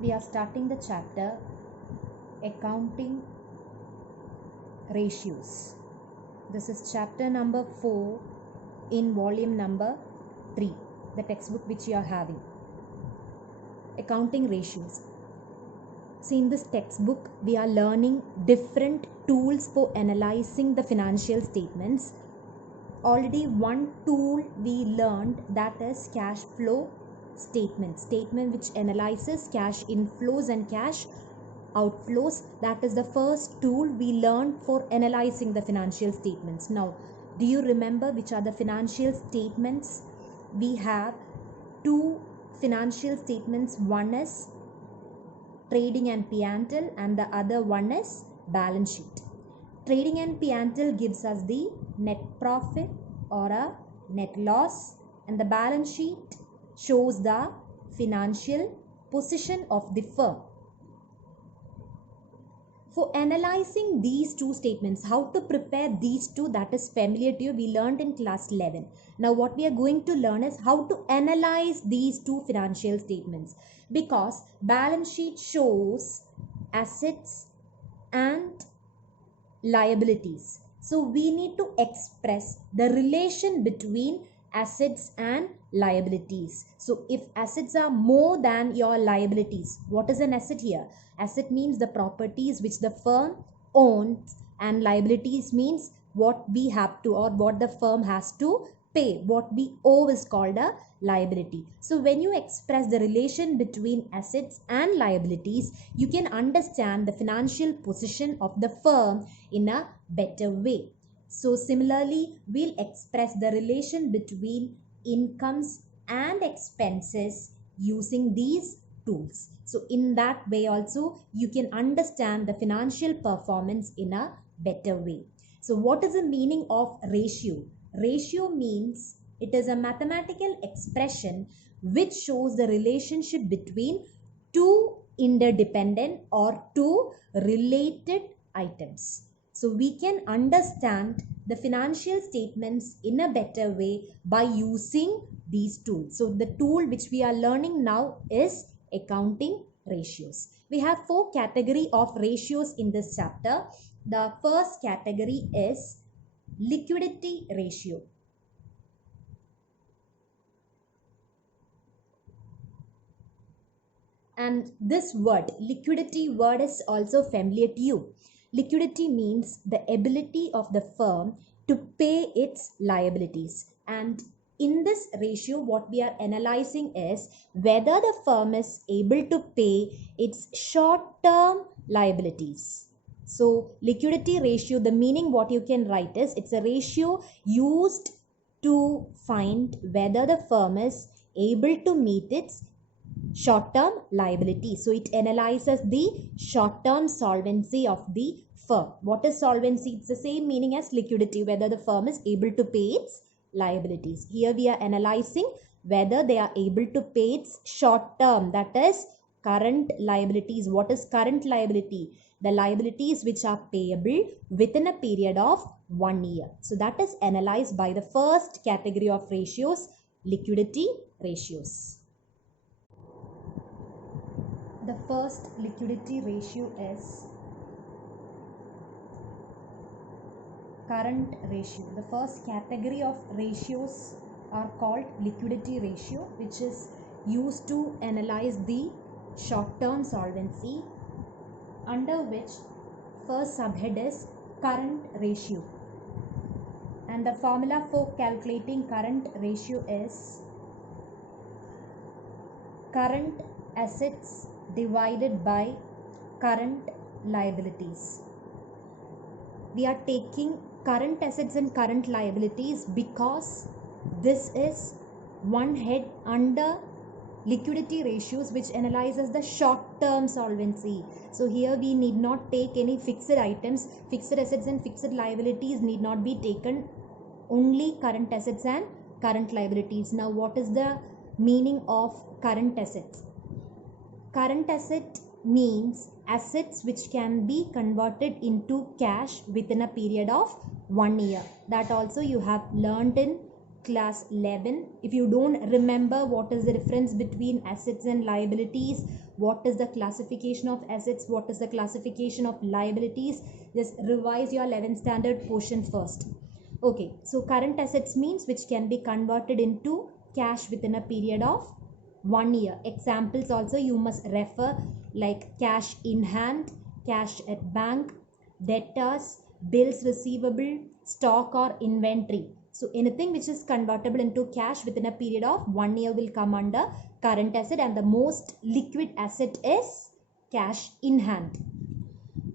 We are starting the chapter Accounting Ratios. This is chapter number 4 in volume number 3, the textbook which you are having. Accounting Ratios. See, in this textbook, we are learning different tools for analyzing the financial statements. Already one tool we learned, that is cash flow statement which analyzes cash inflows and cash outflows. That is the first tool we learned for analyzing the financial statements. Now, do you remember which are the financial statements? We have two financial statements. One is trading and P&L and the other one is balance sheet. Trading and P&L gives us the net profit or a net loss, and the balance sheet shows the financial position of the firm. For analyzing these two statements, how to prepare these two, that is familiar to you, we learned in class 11. Now what we are going to learn is how to analyze these two financial statements, because balance sheet shows assets and liabilities. So we need to express the relation between assets and liabilities. So if assets are more than your liabilities, what is an asset here? Asset means the properties which the firm owns, and liabilities means what we have to, or what the firm has to pay. What we owe is called a liability. So when you express the relation between assets and liabilities, you can understand the financial position of the firm in a better way. So similarly, we'll express the relation between incomes and expenses using these tools. So in that way also, you can understand the financial performance in a better way. So what is the meaning of ratio? Ratio means it is a mathematical expression which shows the relationship between two interdependent or two related items. So we can understand the financial statements in a better way by using these tools. So the tool which we are learning now is accounting ratios. We have 4 categories of ratios in this chapter. The first category is liquidity ratio. And this word, liquidity word, is also familiar to you. Liquidity means the ability of the firm to pay its liabilities. And in this ratio, what we are analyzing is whether the firm is able to pay its short-term liabilities. So liquidity ratio, the meaning what you can write is, it's a ratio used to find whether the firm is able to meet its short-term liability. So it analyzes the short-term solvency of the firm. What is solvency? It's the same meaning as liquidity, whether the firm is able to pay its liabilities. Here we are analyzing whether they are able to pay its short-term, that is current liabilities. What is current liability? The liabilities which are payable within a period of 1 year. So that is analyzed by the first category of ratios, liquidity ratios. The first liquidity ratio is current ratio. The first category of ratios are called liquidity ratio, which is used to analyze the short-term solvency, under which first subhead is current ratio. And the formula for calculating current ratio is current assets divided by current liabilities. We are taking current assets and current liabilities because this is one head under liquidity ratios, which analyzes the short-term solvency. So here we need not take any fixed items. Fixed assets and fixed liabilities need not be taken, only current assets and current liabilities. Now what is the meaning of current assets? Current asset means assets which can be converted into cash within a period of 1 year. That also you have learned in class 11. If you don't remember what is the difference between assets and liabilities, what is the classification of assets, what is the classification of liabilities, just revise your 11th standard portion first. Okay, so current assets means which can be converted into cash within a period of 1 year. Examples also you must refer, like cash in hand, cash at bank, debtors, bills receivable, stock or inventory. So anything which is convertible into cash within a period of 1 year will come under current asset, and the most liquid asset is cash in hand.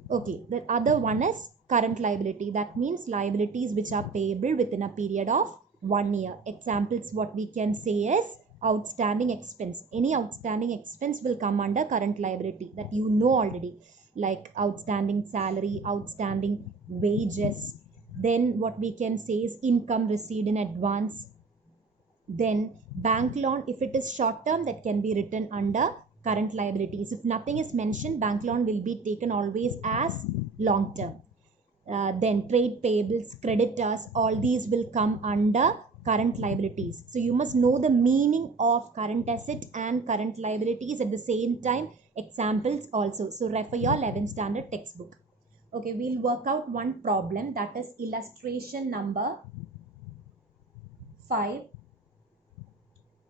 Okay, the other one is current liability. That means liabilities which are payable within a period of 1 year. Examples what we can say is outstanding expense. Any outstanding expense will come under current liability, that you know already, like outstanding salary, outstanding wages. Then what we can say is income received in advance. Then bank loan, if it is short term, that can be written under current liabilities. If nothing is mentioned, bank loan will be taken always as long term. Then trade payables, creditors, all these will come under current liabilities. So you must know the meaning of current asset and current liabilities at the same time. Examples also. So refer your 11th standard textbook. Okay, we'll work out one problem, that is illustration number 5.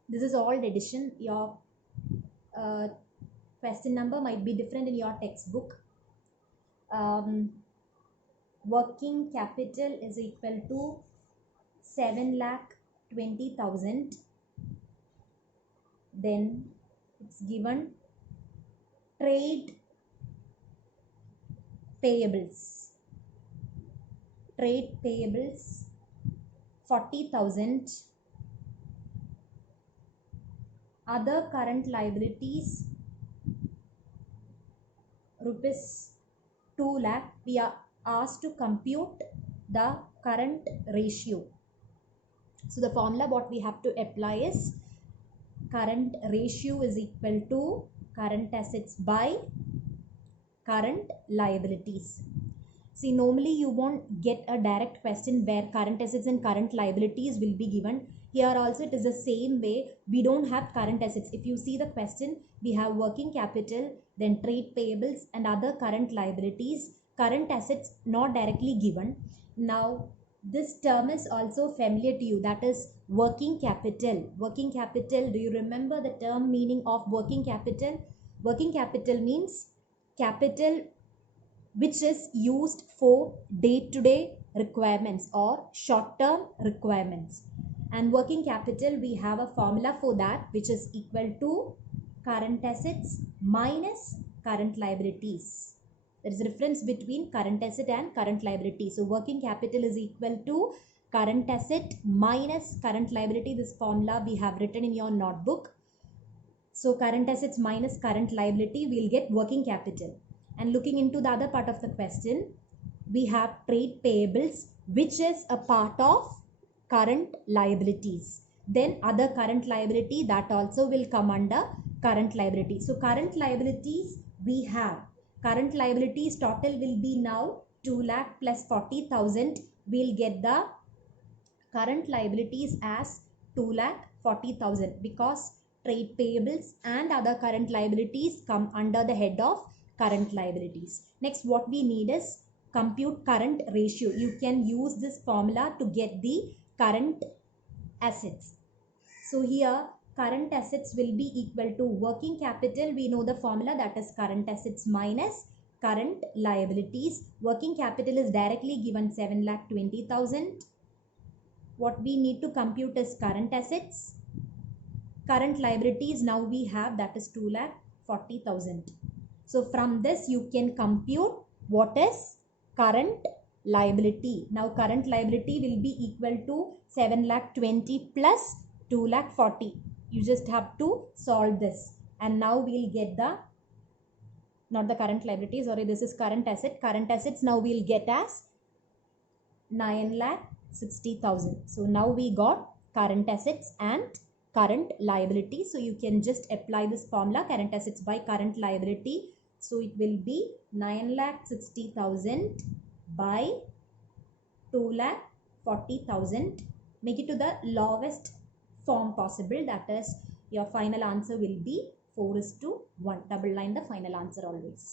This is all addition. Your question number might be different in your textbook. Working capital is equal to 7,20,000. Then it's given trade payables. Trade payables 40,000. Other current liabilities rupees 2 lakh. We are asked to compute the current ratio. So the formula what we have to apply is current ratio is equal to current assets by current liabilities. See, normally you won't get a direct question where current assets and current liabilities will be given. Here also it is the same way. We don't have current assets. If you see the question, we have working capital, then trade payables and other current liabilities. Current assets not directly given. Now this term is also familiar to you, that is working capital. Working capital, do you remember the term meaning of working capital? Working capital means capital which is used for day-to-day requirements or short-term requirements. And working capital, we have a formula for that, which is equal to current assets minus current liabilities. There is a difference between current asset and current liability. So working capital is equal to current asset minus current liability. This formula we have written in your notebook. So current assets minus current liability, we'll get working capital. And looking into the other part of the question, we have trade payables, which is a part of current liabilities. Then other current liability, that also will come under current liability. So current liabilities we have. Current liabilities total will be now 2 lakh plus 40,000. We'll get the current liabilities as 2 lakh 40,000 because trade payables and other current liabilities come under the head of current liabilities. Next, what we need is compute current ratio. You can use this formula to get the current assets. So here current assets will be equal to working capital. We know the formula, that is current assets minus current liabilities. Working capital is directly given 7,20,000. What we need to compute is current assets. Current liabilities now we have, that is 2,40,000. So from this you can compute what is current liability. Now current liability will be equal to 7,20,000 plus 2,40,000. You just have to solve this, and now we'll get the, not the current liability, sorry, this is current asset. Current assets now we'll get as 9,60,000. So now we got current assets and current liability. So you can just apply this formula, current assets by current liability. So it will be 9,60,000 by 2,40,000. make it to the lowest form possible, that is your final answer will be 4:1. Double line the final answer always.